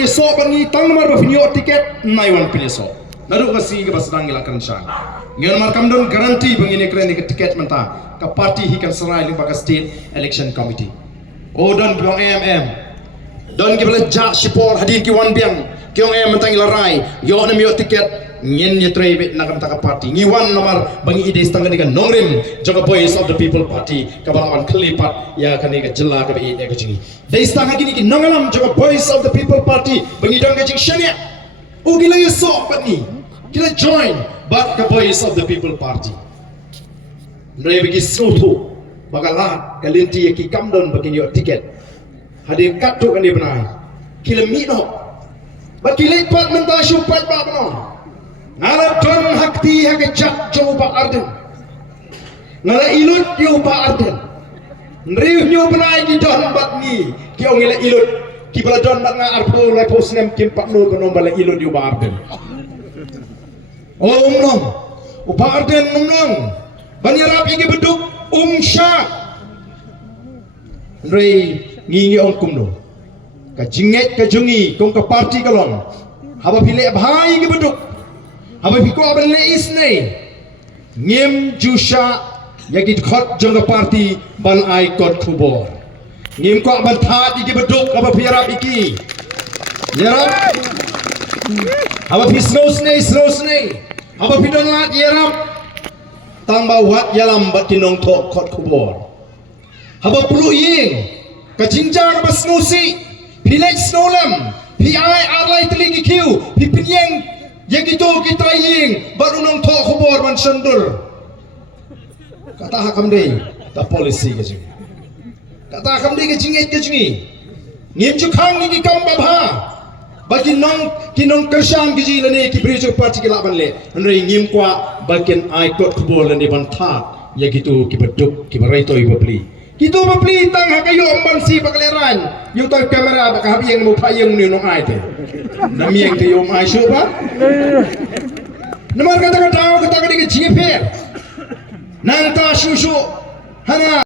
ni so bangi tang mar bafinyo tiket naiwan pinyeso naru kasi ke basdang ilakan syang ngion mar kamdon garanti bangini kren ke tiket menta ka parti hikan serai lembaga state election committee o don biong don ke bela jak sipor hadir ki wan biang kiong mentang ilarai yo na mio tiket nyen ye trebe na kam taka party ngiwan nomor bangi ide stang ni kan nongrim joga voice of the people party kabalan kelipat ya kan ni ka jela ka be ka jingi dei stang gini ki nongalam joga voice of the people party bangi dong ka jing shania o gila ye so patni kila join but ka voice of the people party ndre bagi snoto bagala kalinti ye ki kamdon bagi yo tiket hadir katu kan ni benai kila mino bagi lepat menta syupat ba benon ngala don hakti hakajak coba arden ngala ilut coba arden nriu nyu benai di don batni ki ongile ilut ki bala don bat nga arpo la posnem kim pakno kono bala ilut coba arden nong upa arden nong bani rap igi beduk sha nri ngingi ong kumno ka jinget ka jungi kong ka parti kalon haba pile bhai igi beduk haba piko abal le isne ngim jusha yagi khot jonga party ban ai kot khubor ngim ko abal tha igi beduk haba pirap iki yarap haba pi snow snake haba pi don lat yarap tamba wat yalam batinong tok khot khubor haba pulu ying ka jingjang ba snow si pilek snowlam pi ai arlai teligi kiu pi pinyeng yang itu kita ying baru nong tok khubor man sendur kata hakam dei ta polisi ke jing kata hakam dei ke jingit ke jingi ngim chu khang ni kam babha bagi nong kinong kersyang ke jing lani ki bridge party ke laban le nri ngim kwa bakin ai kot khubor lani ban tha ya gitu ki beduk ki barai toi bapli gitu bapli tang hakayo amban si bakaleran yu toy kamera bak habi yang mo phayeng ni nong ai te namieng te yo mai shu ba namar kata kata ke jingi per nang ta shu hana